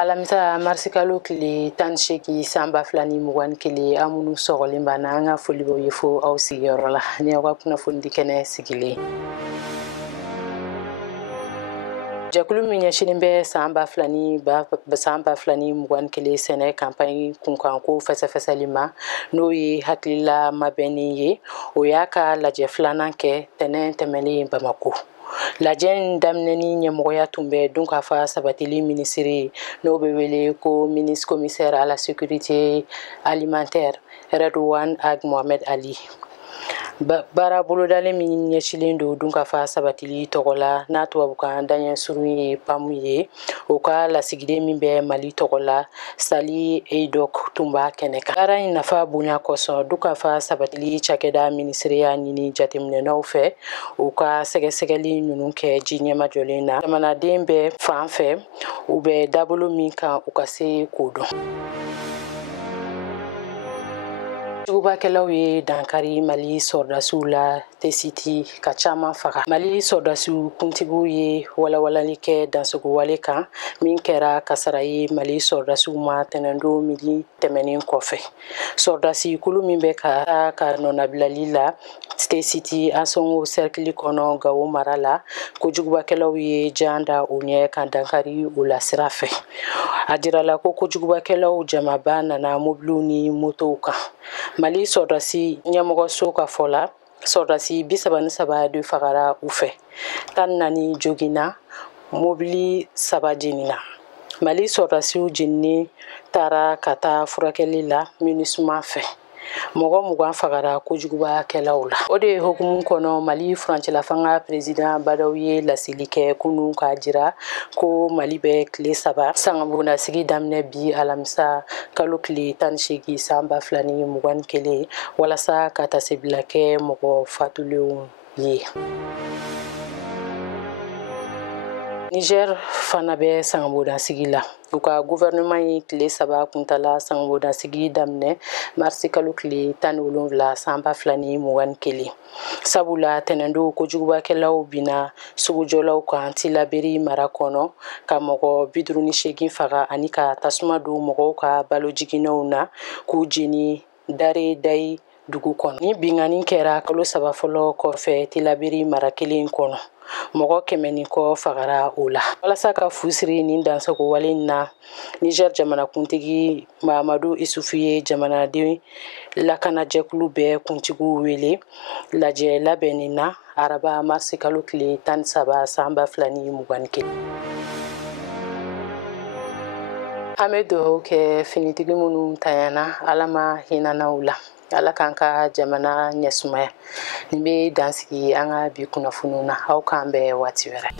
alamisa marsikalo kile tan sheki samba flani mugan kile amunu sogolimba na anga folibo yefo au sigiyorola ni awa kuna fundi kene sigile jakulu minya shilimbe samba flani mugan kile sene campagne kunkanko fasa lima no yi haklila mabeni ye oyaka laje flanan ke tenen temeli Bamako Lajen damneni ɲɛmɔgɔya tun bɛ dun ka fa sabatili ministre n'o bɛ wele ko ministre commissaire à la sécurité alimentaire Redouane Ag Mohamed Ali. Baara bolodalen min ɲɛsilen don dun ka fa sabatili tɔgɔ la n'a tubabukan daɲɛ surun ye PAM ye o ka lasigiden min bɛ Mali tɔgɔ la Sali Eidok tun b'a kɛnɛ kan. Baara in nafa bonya kosɔn dun ka fa sabatili cakɛda ministre y'a ɲini jateminɛnaw fɛ u ka sɛgɛsɛgɛli ninnu kɛ ji ɲɛmajɔlen na jamanaden bɛɛ fan fɛ u bɛ dabolo min kan u ka se k'o dɔn. Jugubakɛlaw ye dankari Mali sɔrdasiw la tesiti ka caman faga. Mali sɔrdasiw kuntigiw ye walawalali kɛ dansagowale kan min kɛra kasara ye Mali sɔrdasiw ma tɛnɛndon mili tɛmɛnen kɔfɛ. Sɔrdasi kulu min bɛ ka taa ka nɔnabilali la tesiti Asongo cercle kɔnɔ Gawo mara la kojugubakɛlaw ye jan da o ɲɛ ka dankari o la sira fɛ. A jirala ko kojugubakɛlaw jamaba nana mobiliw ni motow kan. Mali sɔrdasi ɲɛmɔgɔso ka fɔ la sɔrdasi 33 de fagara u fɛ 14 joginna mobili 3 jenina. Mali sɔrdasiw jenini taara ka taa furakɛli la MINUSMA fɛ. Mɔgɔ 20 fagara kojugubakɛlaw la. O de hokumu kɔnɔ Mali furancɛla fanga président Badaw ye laseli kɛ kunu k'a jira ko Mali bɛ tile 3 sangabondasigi daminɛ bi alamisa kalo tile 18 san 2021 walasa ka tasebila kɛ mɔgɔ fatulenw ye. Niger fana bɛ sangabondasigi la. U ka gouvernement ye tile 3 kuntala sangabondasigi daminɛ marsi kalo tile 17 san 2021. Sabula tɛnɛndo kojugubakɛlaw bina sugujɔlaw kan Tilaberi mara kɔnɔ ka mɔgɔ 58 faga ani ka tasuma don mɔgɔw ka balo jiginɛw na k'u jeni dare dayi dugu kɔnɔ. Ni bingani kɛra kalo 3 fɔlɔ kɔfɛ Tilaberi mara kelen kɔnɔ. Mɔgɔ 100 ni kɔ fagara o la. Walasa ka fusiri nin dansagowale na Niger jamanakuntigi Mahamadou Isufu ye jamanaden lakanajɛkulu bɛɛ kuntigiw wele lajɛ labɛnni na araba marsi kalo tile 13 san 2021. An bɛ dugawu kɛ finitigi minnu tanyana Ala ma hinanaw la. Ala k'an ka jamana ɲɛsumaya. Nin bɛ dansigi an ka bi kunnafoniw na aw k'an bɛn waati wɛrɛ.